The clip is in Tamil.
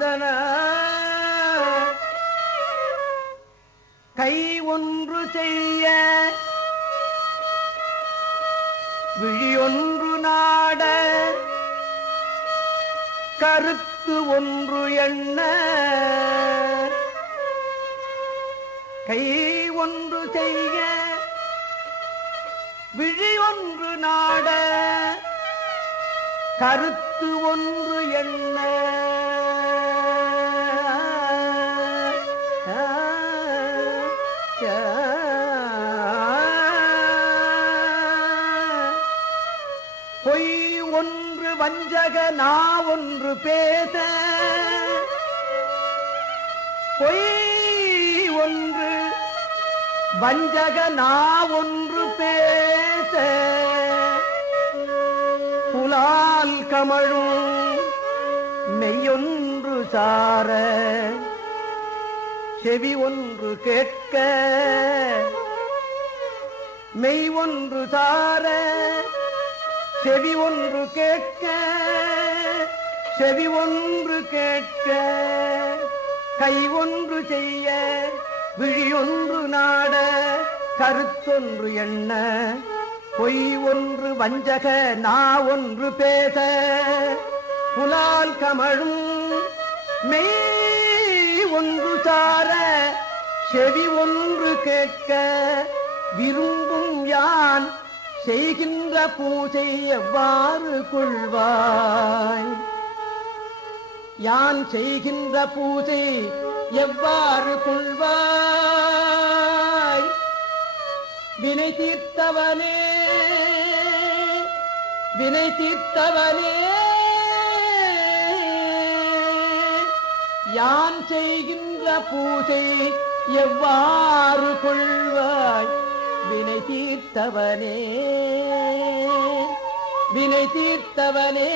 மதன. கை ஒன்று செய்ய. விழியொன்று நாட. கருத்து ஒன்று எண்ண. கை ஒன்று செய்ய. விழி ஒன்று நாட. கருத்து ஒன்று எண்ண. பொய் ஒன்று வஞ்சக நா ஒன்று பேச பொய் ஒன்று வஞ்சக நா ஒன்று பேச புலால் கமழும் மெய்யொன்று சார. செவி ஒன்று கேட்க. மெய் ஒன்று சார. செவி ஒன்று கேட்க செவி ஒன்று கேட்க. கை ஒன்று செய்ய விழி ஒன்று நாட கருத்தொன்று எண்ண. பொய் ஒன்று வஞ்சக நா ஒன்று பேச. புலால் கமழும் மெய் ஒன்று சார. செவி ஒன்று கேட்க விரும்பும் யான் செய்கின்ற பூஜை எவ்வாறு கொள்வாய்? யான் செய்கின்ற பூஜை எவ்வாறு கொள்வாய்? வினை தீர்த்தவனே வினை தீர்த்தவனே யான் செய்கின்ற பூஜை எவ்வாறு கொள்வாய்? தீர்த்தவனே. வினை தீர்த்தவனே.